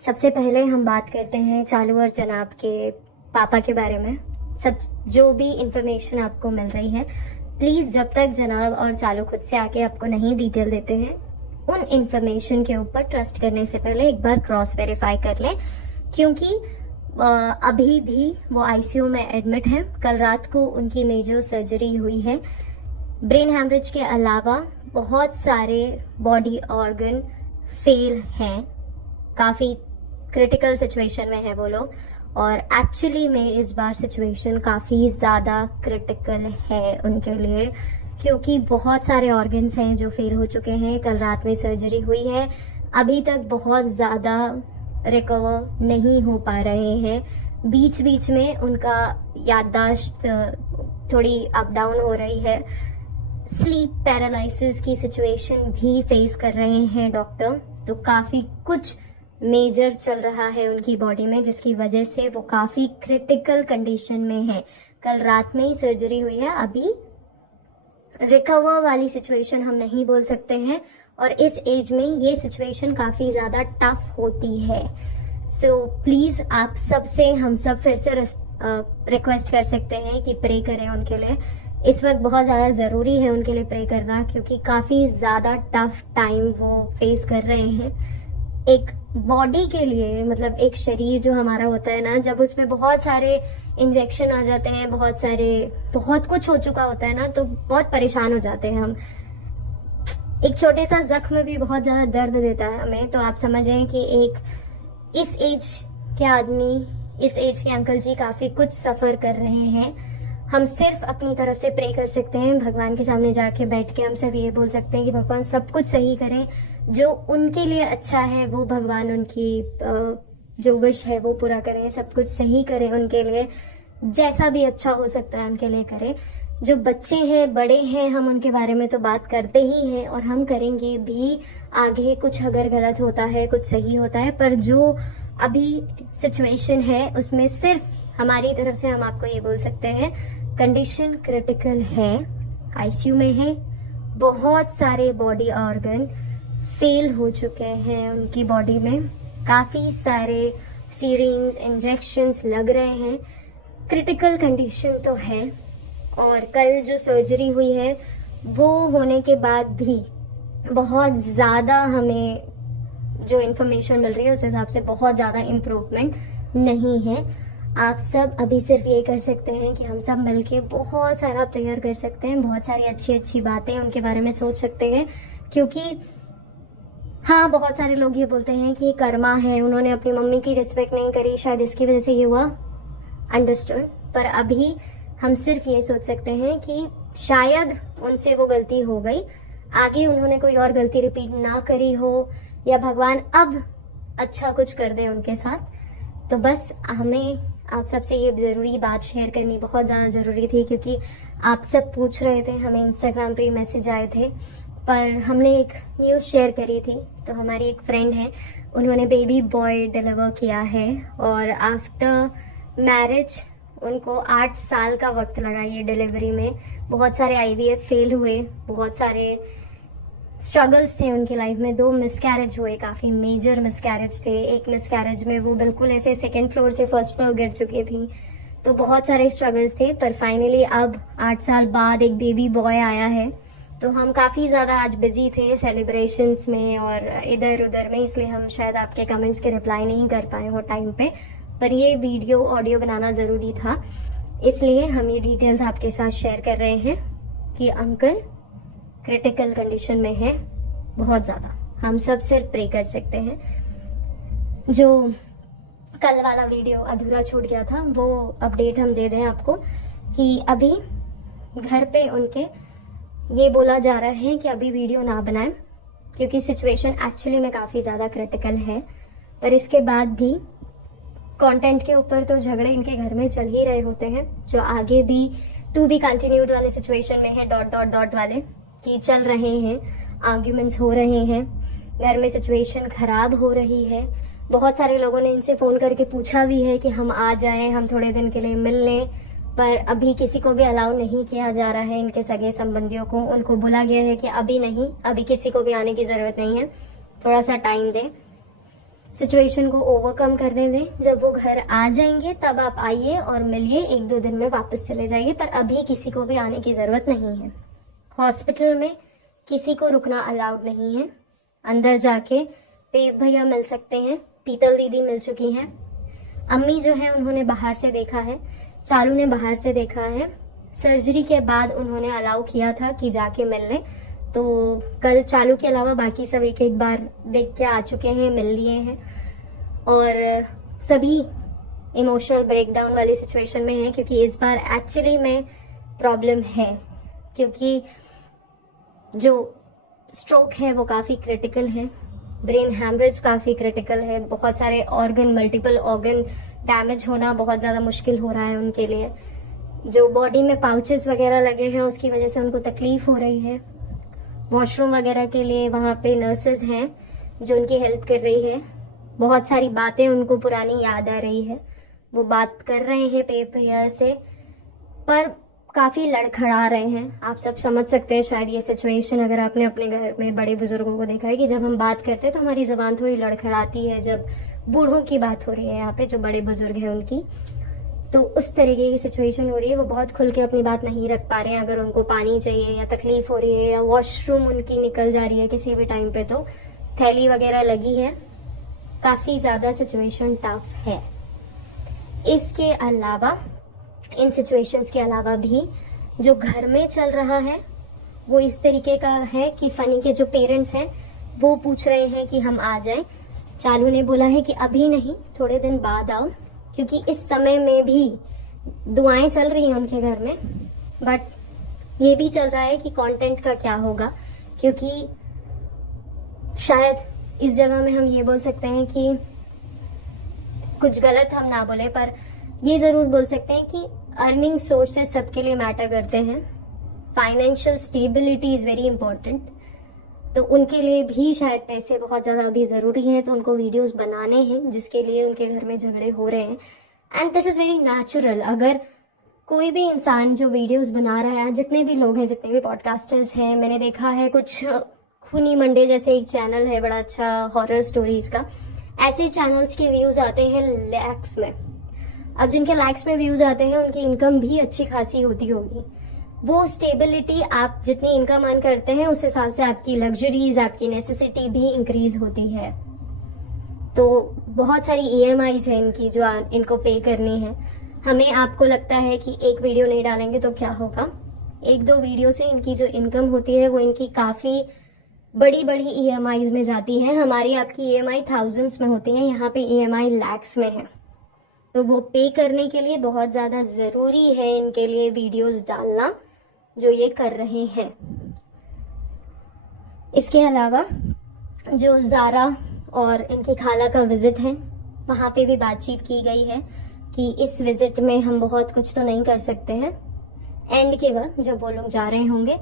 सबसे पहले हम बात करते हैं चालू और जनाब के पापा के बारे में। सब जो भी इंफॉर्मेशन आपको मिल रही है, प्लीज़ जब तक जनाब और चालू खुद से आके आपको नहीं डिटेल देते हैं, उन इंफॉर्मेशन के ऊपर ट्रस्ट करने से पहले एक बार क्रॉस वेरीफाई कर लें, क्योंकि अभी भी वो आईसीयू में एडमिट हैं। कल रात को उनकी मेजर सर्जरी हुई है। ब्रेन हैमरेज के अलावा बहुत सारे बॉडी ऑर्गन फेल हैं, काफ़ी क्रिटिकल सिचुएशन में है वो लोग। और एक्चुअली में इस बार सिचुएशन काफ़ी ज़्यादा क्रिटिकल है उनके लिए, क्योंकि बहुत सारे ऑर्गन्स हैं जो फेल हो चुके हैं। कल रात में सर्जरी हुई है, अभी तक बहुत ज़्यादा रिकवर नहीं हो पा रहे हैं। बीच बीच में उनका याददाश्त थोड़ी अप डाउन हो रही है। स्लीप पैरालिसिस की सिचुएशन भी फेस कर रहे हैं डॉक्टर। तो काफ़ी कुछ मेजर चल रहा है उनकी बॉडी में, जिसकी वजह से वो काफ़ी क्रिटिकल कंडीशन में है। कल रात में ही सर्जरी हुई है, अभी रिकवर वाली सिचुएशन हम नहीं बोल सकते हैं। और इस एज में ये सिचुएशन काफ़ी ज़्यादा टफ होती है। सो प्लीज़ आप सबसे हम सब फिर से रिक्वेस्ट कर सकते हैं कि प्रे करें उनके लिए। इस वक्त बहुत ज़्यादा ज़रूरी है उनके लिए प्रे करना, क्योंकि काफ़ी ज़्यादा टफ टाइम वो फेस कर रहे हैं। एक बॉडी के लिए, मतलब एक शरीर जो हमारा होता है ना, जब उसमें बहुत सारे इंजेक्शन आ जाते हैं, बहुत कुछ हो चुका होता है ना, तो बहुत परेशान हो जाते हैं हम। एक छोटे सा जख्म भी बहुत ज़्यादा दर्द देता है हमें। तो आप समझें कि एक इस एज के आदमी, इस एज के अंकल जी काफ़ी कुछ सफ़र कर रहे हैं। हम सिर्फ अपनी तरफ से प्रे कर सकते हैं, भगवान के सामने जाके बैठ के हम सिर्फ ये बोल सकते हैं कि भगवान सब कुछ सही करें, जो उनके लिए अच्छा है वो भगवान उनकी जो विश है वो पूरा करें, सब कुछ सही करें उनके लिए, जैसा भी अच्छा हो सकता है उनके लिए करें। जो बच्चे हैं, बड़े हैं, हम उनके बारे में तो बात करते ही हैं और हम करेंगे भी आगे। कुछ अगर गलत होता है, कुछ सही होता है, पर जो अभी सिचुएशन है उसमें सिर्फ हमारी तरफ से हम आपको ये बोल सकते हैं, कंडीशन क्रिटिकल है, आईसीयू में है। बहुत सारे बॉडी ऑर्गन फेल हो चुके हैं उनकी बॉडी में, काफ़ी सारे सीरिंज इंजेक्शंस लग रहे हैं। क्रिटिकल कंडीशन तो है। और कल जो सर्जरी हुई है वो होने के बाद भी बहुत ज़्यादा हमें जो इन्फॉर्मेशन मिल रही है उस हिसाब से बहुत ज़्यादा इम्प्रूवमेंट नहीं है। आप सब अभी सिर्फ ये कर सकते हैं कि हम सब मिलके बहुत सारा प्रेयर कर सकते हैं, बहुत सारी अच्छी अच्छी बातें उनके बारे में सोच सकते हैं। क्योंकि हाँ, बहुत सारे लोग ये बोलते हैं कि ये कर्मा है, उन्होंने अपनी मम्मी की रिस्पेक्ट नहीं करी, शायद इसकी वजह से ये हुआ। अंडरस्टूड। पर अभी हम सिर्फ ये सोच सकते हैं कि शायद उनसे वो गलती हो गई, आगे उन्होंने कोई और गलती रिपीट ना करी हो, या भगवान अब अच्छा कुछ कर दे उनके साथ। तो बस हमें आप सबसे ये ज़रूरी बात शेयर करनी बहुत ज़्यादा ज़रूरी थी, क्योंकि आप सब पूछ रहे थे, हमें इंस्टाग्राम पे मैसेज आए थे, पर हमने एक न्यूज़ शेयर करी थी। तो हमारी एक फ्रेंड है, उन्होंने बेबी बॉय डिलीवर किया है और आफ्टर मैरिज उनको 8 साल का वक्त लगा ये डिलीवरी में। बहुत सारे आईवीएफ फेल हुए, बहुत सारे स्ट्रगल्स थे उनकी लाइफ में। 2 मिसकैरेज हुए, काफ़ी मेजर मिसकैरेज थे। एक मिसकैरेज में वो बिल्कुल ऐसे 2nd फ्लोर से 1st फ्लोर गिर चुकी थी। तो बहुत सारे स्ट्रगल्स थे, पर फाइनली अब 8 साल बाद एक बेबी बॉय आया है। तो हम काफ़ी ज़्यादा आज बिजी थे सेलिब्रेशंस में और इधर उधर में, इसलिए हम शायद आपके कमेंट्स के रिप्लाई नहीं कर पाए हो टाइम पे। पर ये वीडियो ऑडियो बनाना ज़रूरी था, इसलिए हम ये डिटेल्स आपके साथ शेयर कर रहे हैं कि अंकल क्रिटिकल कंडीशन में है बहुत ज़्यादा। हम सब सिर्फ प्रे कर सकते हैं। जो कल वाला वीडियो अधूरा छूट गया था वो अपडेट हम दे दें आपको कि अभी घर पे उनके ये बोला जा रहा है कि अभी वीडियो ना बनाएं, क्योंकि सिचुएशन एक्चुअली में काफ़ी ज़्यादा क्रिटिकल है। पर इसके बाद भी कंटेंट के ऊपर तो झगड़े इनके घर में चल ही रहे होते हैं, जो आगे भी टू बी कंटिन्यूड वाले सिचुएशन में है, डॉट वाले कि चल रहे हैं, आर्ग्यूमेंट्स हो रहे हैं, घर में सिचुएशन खराब हो रही है। बहुत सारे लोगों ने इनसे फ़ोन करके पूछा भी है कि हम आ जाएं, हम थोड़े दिन के लिए मिल लें, पर अभी किसी को भी अलाउ नहीं किया जा रहा है। इनके सगे संबंधियों को, उनको बोला गया है कि अभी नहीं, अभी किसी को भी आने की ज़रूरत नहीं है, थोड़ा सा टाइम दें। सिचुएशन को ओवरकम करने दें। जब वो घर आ जाएंगे तब आप आइए और मिलिए, 1-2 दिन में वापस चले जाइए, पर अभी किसी को भी आने की ज़रूरत नहीं है। हॉस्पिटल में किसी को रुकना अलाउड नहीं है। अंदर जाके पेव भैया मिल सकते हैं, पीतल दीदी मिल चुकी हैं, अम्मी जो है उन्होंने बाहर से देखा है, चालू ने बाहर से देखा है। सर्जरी के बाद उन्होंने अलाउ किया था कि जाके मिल लें, तो कल चालू के अलावा बाकी सब एक एक बार देख के आ चुके हैं, मिल लिए हैं, और सभी इमोशनल ब्रेकडाउन वाली सिचुएशन में हैं, क्योंकि इस बार एक्चुअली में प्रॉब्लम है, क्योंकि जो स्ट्रोक है वो काफ़ी क्रिटिकल है, ब्रेन हैमरेज काफ़ी क्रिटिकल है, बहुत सारे ऑर्गन, मल्टीपल ऑर्गन डैमेज होना बहुत ज़्यादा मुश्किल हो रहा है उनके लिए। जो बॉडी में पाउचेस वगैरह लगे हैं उसकी वजह से उनको तकलीफ हो रही है। वॉशरूम वगैरह के लिए वहाँ पे नर्सेज हैं जो उनकी हेल्प कर रही है। बहुत सारी बातें उनको पुरानी याद आ रही है, वो बात कर रहे हैं पेव भैया से, पर काफ़ी लड़खड़ा रहे हैं। आप सब समझ सकते हैं शायद ये सिचुएशन, अगर आपने अपने घर में बड़े बुजुर्गों को देखा है कि जब हम बात करते हैं तो हमारी ज़बान थोड़ी लड़खड़ाती है। जब बूढ़ों की बात हो रही है यहाँ पे, जो बड़े बुजुर्ग हैं उनकी, तो उस तरीके की सिचुएशन हो रही है। वो बहुत खुल के अपनी बात नहीं रख पा रहे हैं। अगर उनको पानी चाहिए या तकलीफ हो रही है या वॉशरूम उनकी निकल जा रही है किसी भी टाइम पे, तो थैली वगैरह लगी है। काफ़ी ज़्यादा सिचुएशन टफ है। इसके अलावा, इन सिचुएशंस के अलावा भी जो घर में चल रहा है वो इस तरीके का है कि फ़नी के जो पेरेंट्स हैं वो पूछ रहे हैं कि हम आ जाएं। चालू ने बोला है कि अभी नहीं, थोड़े दिन बाद आओ, क्योंकि इस समय में भी दुआएं चल रही हैं उनके घर में, बट ये भी चल रहा है कि कंटेंट का क्या होगा, क्योंकि शायद इस जगह में हम ये बोल सकते हैं कि कुछ गलत हम ना बोले, पर ये ज़रूर बोल सकते हैं कि अर्निंग सोर्सेज सबके लिए मैटर करते हैं। Financial stability is very important, तो उनके लिए भी शायद पैसे बहुत ज़्यादा अभी ज़रूरी हैं, तो उनको वीडियोस बनाने हैं जिसके लिए उनके घर में झगड़े हो रहे हैं। And this is very natural. अगर कोई भी इंसान जो वीडियोस बना रहा है, जितने भी लोग हैं, जितने भी पॉडकास्टर्स हैं, मैंने देखा है कुछ खूनी मंडे जैसे एक चैनल है बड़ा अच्छा हॉरर स्टोरीज का, ऐसे चैनल्स के व्यूज़ आते हैं लैक्स में। अब जिनके लैक्स में व्यूज़ आते हैं उनकी इनकम भी अच्छी खासी होती होगी। वो स्टेबिलिटी, आप जितनी इनकम अर्न करते हैं उस हिसाब से आपकी लग्जरीज, आपकी नेसेसिटी भी इंक्रीज होती है। तो बहुत सारी EMIs है इनकी जो इनको पे करनी है। हमें आपको लगता है कि एक वीडियो नहीं डालेंगे तो क्या होगा, 1-2 वीडियो से इनकी जो इनकम होती है वो इनकी काफ़ी बड़ी बड़ी EMIs में जाती है। हमारी आपकी EMI थाउजेंड्स में होती है, यहाँ पे EMI लैक्स में है। तो वो पे करने के लिए बहुत ज़्यादा ज़रूरी है इनके लिए वीडियोस डालना, जो ये कर रहे हैं। इसके अलावा जो ज़ारा और इनकी खाला का विज़िट है, वहाँ पे भी बातचीत की गई है कि इस विज़िट में हम बहुत कुछ तो नहीं कर सकते हैं। एंड के वक्त जब वो लोग जा रहे होंगे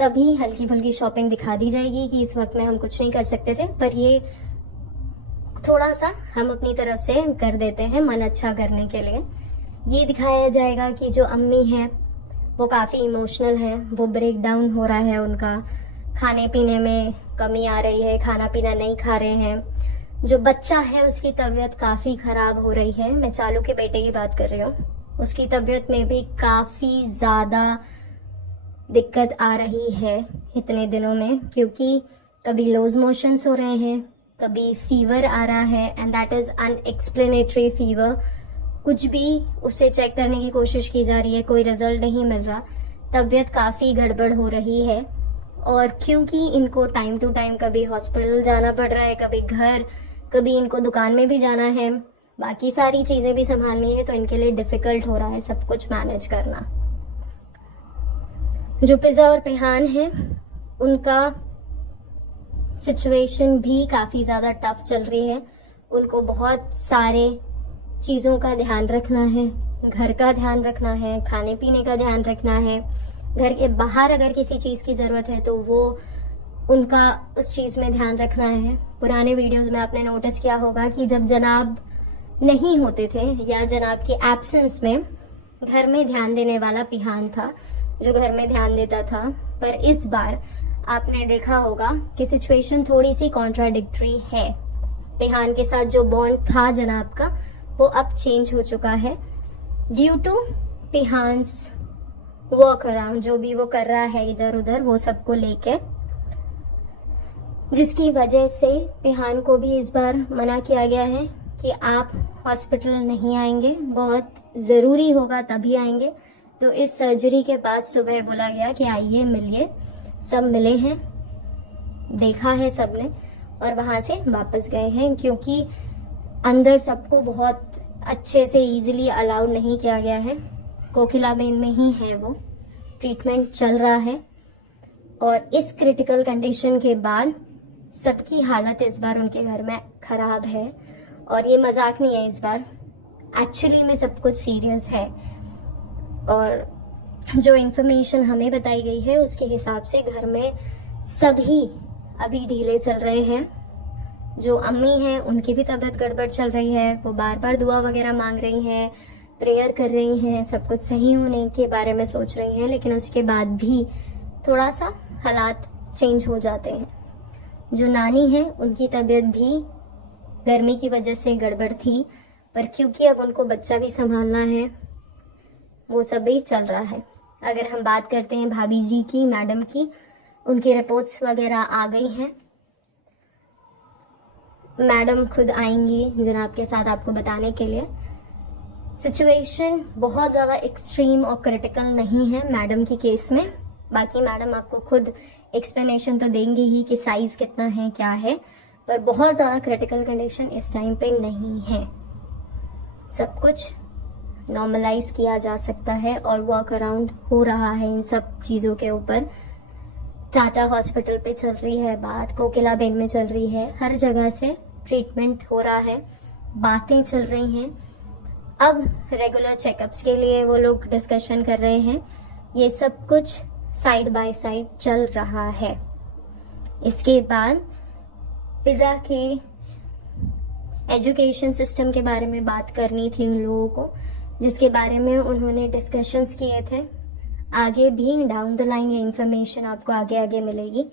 तभी हल्की फुल्की शॉपिंग दिखा दी जाएगी कि इस वक्त में हम कुछ नहीं कर सकते थे, पर ये थोड़ा सा हम अपनी तरफ से कर देते हैं मन अच्छा करने के लिए। ये दिखाया जाएगा कि जो अम्मी हैं वो काफ़ी इमोशनल है, वो ब्रेक डाउन हो रहा है उनका, खाने पीने में कमी आ रही है, खाना पीना नहीं खा रहे हैं। जो बच्चा है उसकी तबीयत काफ़ी ख़राब हो रही है, मैं चालू के बेटे की बात कर रही हूँ। उसकी तबीयत में भी काफ़ी ज़्यादा दिक्कत आ रही है इतने दिनों में, क्योंकि कभी लूज मोशंस हो रहे हैं, कभी फीवर आ रहा है, एंड दैट इज़ अनएक्सप्लेनेटरी फीवर। कुछ भी उसे चेक करने की कोशिश की जा रही है, कोई रिजल्ट नहीं मिल रहा, तबीयत काफ़ी गड़बड़ हो रही है। और क्योंकि इनको टाइम टू टाइम कभी हॉस्पिटल जाना पड़ रहा है, कभी घर, कभी इनको दुकान में भी जाना है, बाकी सारी चीज़ें भी संभालनी है, तो इनके लिए डिफ़िकल्ट हो रहा है सब कुछ मैनेज करना। जो पिज़्ज़ा और पेहान हैं उनका सिचुएशन भी काफ़ी ज़्यादा टफ चल रही है। उनको बहुत सारे चीज़ों का ध्यान रखना है, घर का ध्यान रखना है, खाने पीने का ध्यान रखना है। घर के बाहर अगर किसी चीज़ की ज़रूरत है तो वो उनका उस चीज़ में ध्यान रखना है। पुराने वीडियोस में आपने नोटिस किया होगा कि जब जनाब नहीं होते थे या जनाब के एब्सेंस में घर में ध्यान देने वाला पिहान था जो घर में ध्यान देता था, पर इस बार आपने देखा होगा कि सिचुएशन थोड़ी सी कॉन्ट्राडिक्टरी है। पिहान के साथ जो बॉन्ड था जनाब का वो अब चेंज हो चुका है ड्यू टू पिहान्स वर्क अराउंड, जो भी वो कर रहा है इधर उधर वो सबको लेके, जिसकी वजह से पिहान को भी इस बार मना किया गया है कि आप हॉस्पिटल नहीं आएंगे, बहुत ज़रूरी होगा तभी आएंगे। तो इस सर्जरी के बाद सुबह बोला गया कि आइए मिलिए। सब मिले हैं, देखा है सबने और वहाँ से वापस गए हैं, क्योंकि अंदर सबको बहुत अच्छे से इजीली अलाउड नहीं किया गया है। कोकिलाबेन में ही है वो, ट्रीटमेंट चल रहा है और इस क्रिटिकल कंडीशन के बाद सबकी हालत इस बार उनके घर में ख़राब है और ये मजाक नहीं है, इस बार एक्चुअली में सब कुछ सीरियस है। और जो इन्फॉर्मेशन हमें बताई गई है उसके हिसाब से घर में सभी अभी ढीले चल रहे हैं। जो अम्मी हैं उनकी भी तबीयत गड़बड़ चल रही है, वो बार बार दुआ वगैरह मांग रही हैं, प्रेयर कर रही हैं, सब कुछ सही होने के बारे में सोच रही हैं, लेकिन उसके बाद भी थोड़ा सा हालात चेंज हो जाते हैं। जो नानी है उनकी तबीयत भी गर्मी की वजह से गड़बड़ थी, पर क्योंकि अब उनको बच्चा भी संभालना है वो सब भी चल रहा है। अगर हम बात करते हैं भाभी जी की, मैडम की, उनकी रिपोर्ट्स वगैरह आ गई हैं। मैडम खुद आएंगी जनाब के साथ आपको बताने के लिए। सिचुएशन बहुत ज़्यादा एक्सट्रीम और क्रिटिकल नहीं है मैडम की केस में। बाकी मैडम आपको खुद एक्सप्लेनेशन तो देंगे ही कि साइज़ कितना है क्या है, पर बहुत ज़्यादा क्रिटिकल कंडीशन इस टाइम पे नहीं है। सब कुछ नॉर्मलाइज किया जा सकता है और वर्क अराउंड हो रहा है इन सब चीज़ों के ऊपर। टाटा हॉस्पिटल पे चल रही है बात, कोकिलाबेन में चल रही है, हर जगह से ट्रीटमेंट हो रहा है, बातें चल रही हैं। अब रेगुलर चेकअप्स के लिए वो लोग डिस्कशन कर रहे हैं। ये सब कुछ साइड बाय साइड चल रहा है। इसके बाद पिज़्ज़ा के एजुकेशन सिस्टम के बारे में बात करनी थी उन लोगों को, जिसके बारे में उन्होंने डिस्कशंस किए थे। आगे भी डाउन द लाइन ये इन्फॉर्मेशन आपको आगे आगे मिलेगी।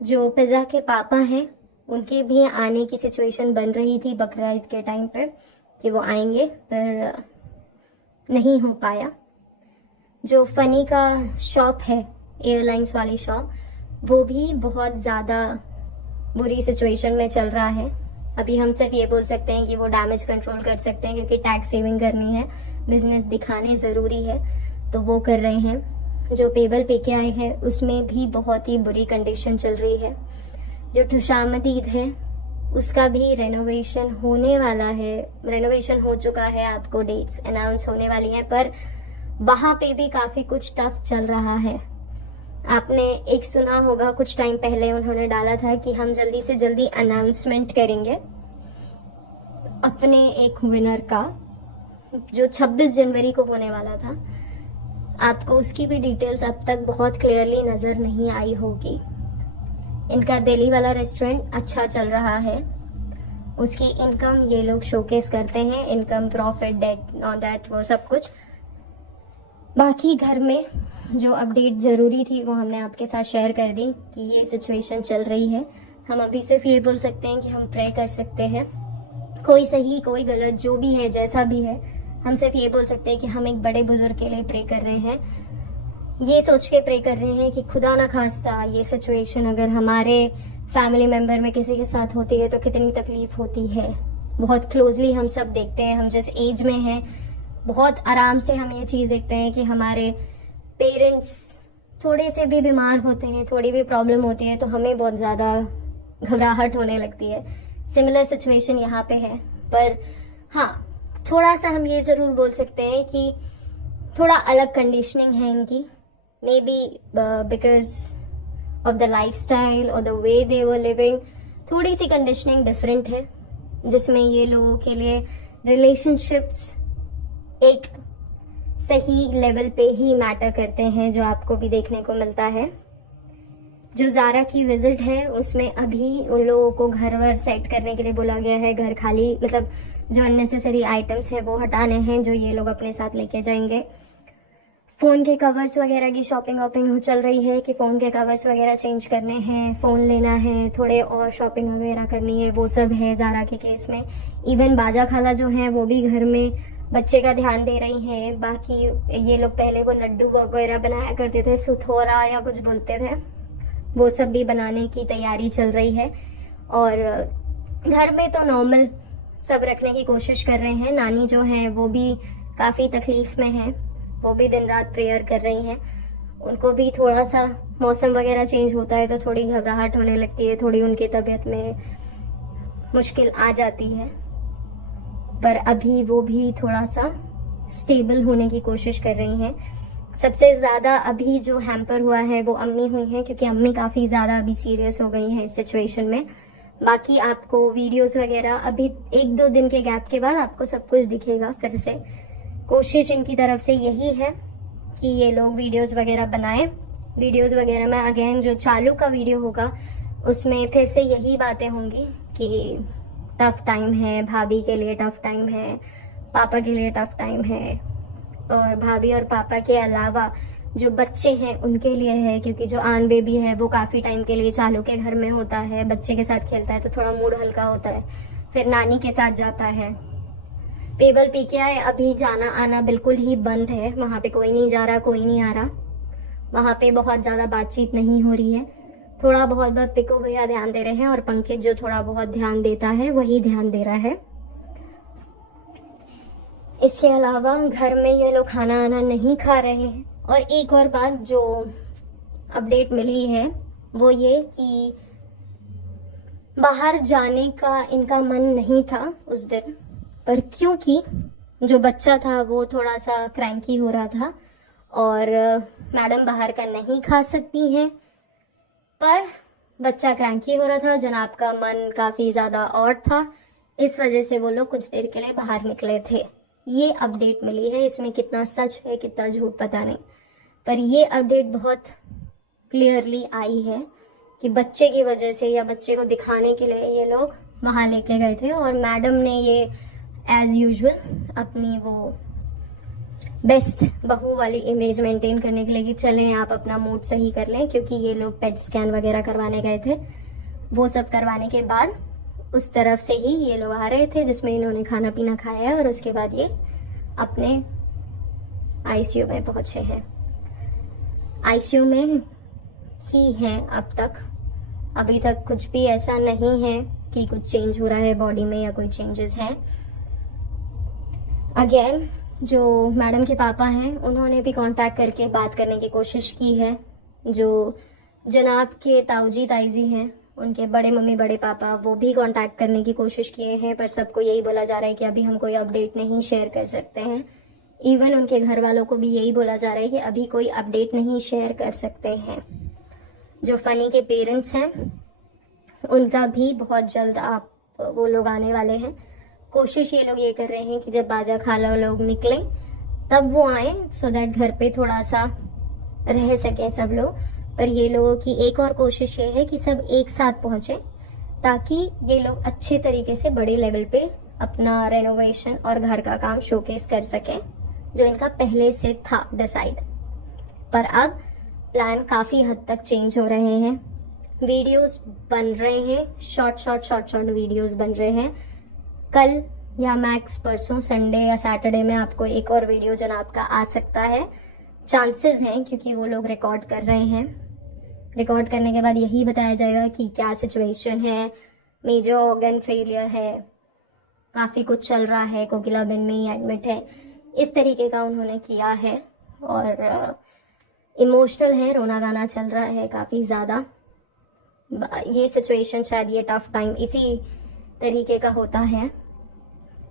जो पिज़्ज़ा के पापा हैं उनके भी आने की सिचुएशन बन रही थी बकरा ईद के टाइम पर कि वो आएंगे, पर नहीं हो पाया। जो फ़नी का शॉप है, एयरलाइंस वाली शॉप, वो भी बहुत ज़्यादा बुरी सिचुएशन में चल रहा है। अभी हम सिर्फ ये बोल सकते हैं कि वो डैमेज कंट्रोल कर सकते हैं, क्योंकि टैक्स सेविंग करनी है, बिजनेस दिखाने ज़रूरी है, तो वो कर रहे हैं। जो पेबल पे के आए हैं उसमें भी बहुत ही बुरी कंडीशन चल रही है। जो खुशामद ईद है उसका भी रेनोवेशन होने वाला है, रेनोवेशन हो चुका है, आपको डेट्स अनाउंस होने वाली हैं, पर वहाँ पे भी काफ़ी कुछ टफ चल रहा है। आपने एक सुना होगा, कुछ टाइम पहले उन्होंने डाला था कि हम जल्दी से जल्दी अनाउंसमेंट करेंगे अपने एक विनर का, जो 26 जनवरी को होने वाला था। आपको उसकी भी डिटेल्स अब तक बहुत क्लियरली नज़र नहीं आई होगी। इनका दिल्ली वाला रेस्टोरेंट अच्छा चल रहा है, उसकी इनकम ये लोग शोकेस करते हैं, income, profit, debt, not that, वो सब कुछ। बाकी घर में जो अपडेट ज़रूरी थी वो हमने आपके साथ शेयर कर दी कि ये सिचुएशन चल रही है। हम अभी सिर्फ ये बोल सकते हैं कि हम प्रे कर सकते हैं, कोई सही कोई गलत, जो भी है जैसा भी है, हम सिर्फ ये बोल सकते हैं कि हम एक बड़े बुजुर्ग के लिए प्रे कर रहे हैं। ये सोच के प्रे कर रहे हैं कि खुदा ना खास्ता ये सिचुएशन अगर हमारे फैमिली मेम्बर में किसी के साथ होती है तो कितनी तकलीफ होती है। बहुत क्लोजली हम सब देखते हैं, हम जिस एज में हैं बहुत आराम से हम ये चीज़ देखते हैं कि हमारे पेरेंट्स थोड़े से भी बीमार होते हैं, थोड़ी भी प्रॉब्लम होती है तो हमें बहुत ज़्यादा घबराहट होने लगती है। सिमिलर सिचुएशन यहाँ पे है, पर हाँ थोड़ा सा हम ये ज़रूर बोल सकते हैं कि थोड़ा अलग कंडीशनिंग है इनकी, maybe because of the life style और the way they were living, थोड़ी सी कंडीशनिंग डिफरेंट है, जिसमें ये लोगों के लिए रिलेशनशिप्स एक सही लेवल पे ही मैटर करते हैं, जो आपको भी देखने को मिलता है। जो ज़ारा की विजिट है उसमें अभी उन लोगों को घर वर सेट करने के लिए बोला गया है, घर खाली, मतलब जो अननेसेसरी आइटम्स है वो हटाने हैं जो ये लोग अपने साथ लेके जाएंगे। फ़ोन के कवर्स वगैरह की शॉपिंग वॉपिंग चल रही है कि फ़ोन के कवर्स वगैरह चेंज करने हैं, फ़ोन लेना है, थोड़े और शॉपिंग वगैरह करनी है, वो सब है ज़ारा के केस में। इवन बाजा खाला जो है वो भी घर में बच्चे का ध्यान दे रही हैं। बाकी ये लोग पहले वो लड्डू वगैरह बनाया करते थे, सुथोरा या कुछ बोलते थे, वो सब भी बनाने की तैयारी चल रही है। और घर में तो नॉर्मल सब रखने की कोशिश कर रहे हैं। नानी जो है वो भी काफ़ी तकलीफ में है, वो भी दिन रात प्रेयर कर रही हैं। उनको भी थोड़ा सा मौसम वगैरह चेंज होता है तो थोड़ी घबराहट होने लगती है, थोड़ी उनकी तबीयत में मुश्किल आ जाती है, पर अभी वो भी थोड़ा सा स्टेबल होने की कोशिश कर रही हैं। सबसे ज़्यादा अभी जो हैम्पर हुआ है वो अम्मी हुई हैं, क्योंकि अम्मी काफ़ी ज़्यादा अभी सीरियस हो गई हैं इस सिचुएशन में। बाकी आपको वीडियोस वगैरह अभी 1-2 दिन के गैप के बाद आपको सब कुछ दिखेगा फिर से। कोशिश इनकी तरफ से यही है कि ये लोग वीडियोस वगैरह बनाएं। वीडियोस वगैरह में अगेन जो चालू का वीडियो होगा उसमें फिर से यही बातें होंगी कि टफ टाइम है, भाभी के लिए टफ टाइम है, पापा के लिए टफ टाइम है, और भाभी और पापा के अलावा जो बच्चे हैं उनके लिए है, क्योंकि जो आन बेबी है वो काफ़ी टाइम के लिए चालू के घर में होता है, बच्चे के साथ खेलता है तो थोड़ा मूड हल्का होता है, फिर नानी के साथ जाता है। पेबल पीकेआई अभी जाना आना बिल्कुल ही बंद है, वहाँ पे कोई नहीं जा रहा, कोई नहीं आ रहा, वहाँ पे बहुत ज़्यादा बातचीत नहीं हो रही है। थोड़ा बहुत पिकू भैया ध्यान दे रहे हैं और पंकज जो थोड़ा बहुत ध्यान देता है वही ध्यान दे रहा है। इसके अलावा घर में ये लोग खाना आना नहीं खा रहे हैं। और एक और बात जो अपडेट मिली है वो ये कि बाहर जाने का इनका मन नहीं था उस दिन, पर क्योंकि जो बच्चा था वो थोड़ा सा क्रैंकी हो रहा था और मैडम बाहर का नहीं खा सकती हैं, पर बच्चा क्रैंकी हो रहा था, जनाब का मन काफ़ी ज़्यादा और था, इस वजह से वो लोग कुछ देर के लिए बाहर निकले थे। ये अपडेट मिली है, इसमें कितना सच है कितना झूठ पता नहीं, पर ये अपडेट बहुत क्लियरली आई है कि बच्चे की वजह से या बच्चे को दिखाने के लिए ये लोग वहाँ लेके गए थे। और मैडम ने ये एज यूजुअल अपनी वो बेस्ट बहू वाली इमेज मेंटेन करने के लिए कि चलें आप अपना मूड सही कर लें, क्योंकि ये लोग पेट स्कैन वगैरह करवाने गए थे। वो सब करवाने के बाद उस तरफ से ही ये लोग आ रहे थे जिसमें इन्होंने खाना पीना खाया और उसके बाद ये अपने आईसीयू में पहुंचे हैं। आईसीयू में ही हैं अब तक, अभी तक कुछ भी ऐसा नहीं है कि कुछ चेंज हो रहा है बॉडी में या कोई चेंजेस हैं। अगेन जो मैडम के पापा हैं उन्होंने भी कांटेक्ट करके बात करने की कोशिश की है। जो जनाब के ताऊजी ताईजी हैं उनके बड़े मम्मी बड़े पापा वो भी कांटेक्ट करने की कोशिश किए हैं, पर सबको यही बोला जा रहा है कि अभी हम कोई अपडेट नहीं शेयर कर सकते हैं। इवन उनके घर वालों को भी यही बोला जा रहा है कि अभी कोई अपडेट नहीं शेयर कर सकते हैं। जो फनी के पेरेंट्स हैं उनका भी बहुत जल्द वो लोग आने वाले हैं। कोशिश ये लोग ये कर रहे हैं कि जब बाजा खाला लोग निकले तब वो आए, सो दैट घर पे थोड़ा सा रह सके सब लोग। पर ये लोगों की एक और कोशिश ये है कि सब एक साथ पहुंचे ताकि ये लोग अच्छे तरीके से बड़े लेवल पे अपना रेनोवेशन और घर का काम शोकेस कर सकें, जो इनका पहले से था डिसाइड। पर अब प्लान काफ़ी हद तक चेंज हो रहे हैं। वीडियोस बन रहे हैं, शॉर्ट वीडियोस बन रहे हैं। कल या मैक्स परसों संडे या सैटरडे में आपको एक और वीडियो जनाब का आ सकता है, चांसेस हैं, क्योंकि वो लोग रिकॉर्ड कर रहे हैं। रिकॉर्ड करने के बाद यही बताया जाएगा कि क्या सिचुएशन है, मेजर ऑर्गन फेलियर है, काफ़ी कुछ चल रहा है, कोकिलाबेन में ही एडमिट है, इस तरीके का उन्होंने किया है। और इमोशनल है, रोना गाना चल रहा है काफ़ी ज़्यादा। ये सिचुएशन शायद ये टफ टाइम इसी तरीके का होता है।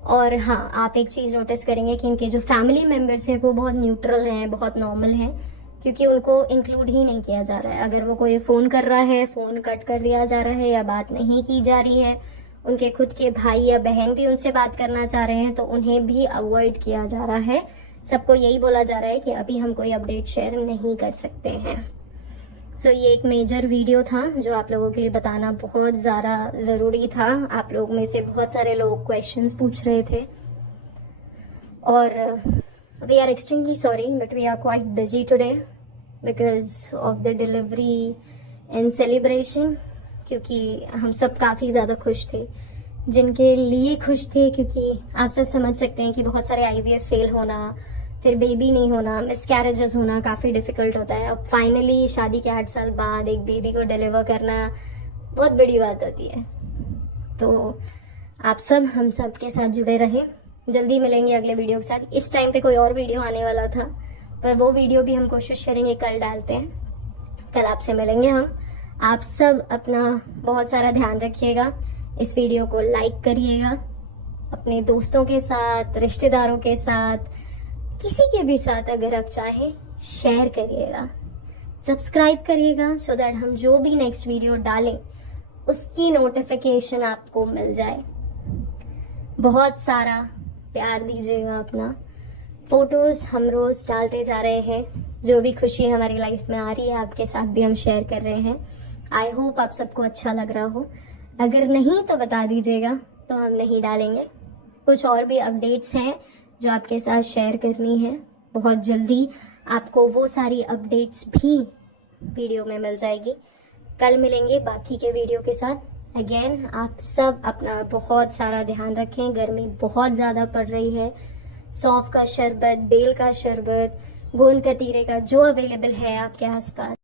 और हाँ, आप एक चीज़ नोटिस करेंगे कि इनके जो फैमिली मेम्बर्स हैं वो बहुत न्यूट्रल हैं, बहुत नॉर्मल हैं, क्योंकि उनको इंक्लूड ही नहीं किया जा रहा है। अगर वो कोई फ़ोन कर रहा है, फ़ोन कट कर दिया जा रहा है या बात नहीं की जा रही है, उनके खुद के भाई या बहन भी उनसे बात करना चाह रहे हैं तो उन्हें भी अवॉइड किया जा रहा है। सबको यही बोला जा रहा है कि अभी हम कोई अपडेट शेयर नहीं कर सकते हैं। सो ये एक मेजर वीडियो था जो आप लोगों के लिए बताना बहुत ज़्यादा ज़रूरी था। आप लोग में से बहुत सारे लोग क्वेश्चंस पूछ रहे थे और We are extremely sorry, but we are quite busy today because of the delivery and celebration. क्योंकि हम सब काफ़ी ज़्यादा खुश थे, जिनके लिए खुश थे, क्योंकि आप सब समझ सकते हैं कि बहुत सारे IVF फेल होना, फिर बेबी नहीं होना, मिसकैरेजेस होना काफ़ी डिफ़िकल्ट होता है। अब फाइनली शादी के 8 साल बाद एक बेबी को डिलीवर करना बहुत बड़ी बात होती है। तो आप सब हम सब के साथ जुड़े रहें। जल्दी मिलेंगे अगले वीडियो के साथ। इस टाइम पे कोई और वीडियो आने वाला था, पर वो वीडियो भी हम कोशिश करेंगे कल डालते हैं। कल आपसे मिलेंगे हम। आप सब अपना बहुत सारा ध्यान रखिएगा। इस वीडियो को लाइक करिएगा, अपने दोस्तों के साथ, रिश्तेदारों के साथ, किसी के भी साथ अगर आप चाहें शेयर करिएगा, सब्सक्राइब करिएगा, सो दैट हम जो भी नेक्स्ट वीडियो डालें उसकी नोटिफिकेशन आपको मिल जाए। बहुत सारा प्यार दीजिएगा अपना। फोटोज़ हम रोज़ डालते जा रहे हैं, जो भी खुशी हमारी लाइफ में आ रही है आपके साथ भी हम शेयर कर रहे हैं। आई होप आप सबको अच्छा लग रहा हो। अगर नहीं तो बता दीजिएगा, तो हम नहीं डालेंगे। कुछ और भी अपडेट्स हैं जो आपके साथ शेयर करनी है। बहुत जल्दी आपको वो सारी अपडेट्स भी वीडियो में मिल जाएगी। कल मिलेंगे बाकी के वीडियो के साथ। अगेन आप सब अपना बहुत सारा ध्यान रखें। गर्मी बहुत ज़्यादा पड़ रही है। सौंफ का शरबत, बेल का शरबत, गोंद कतीरे का जो अवेलेबल है आपके आसपास,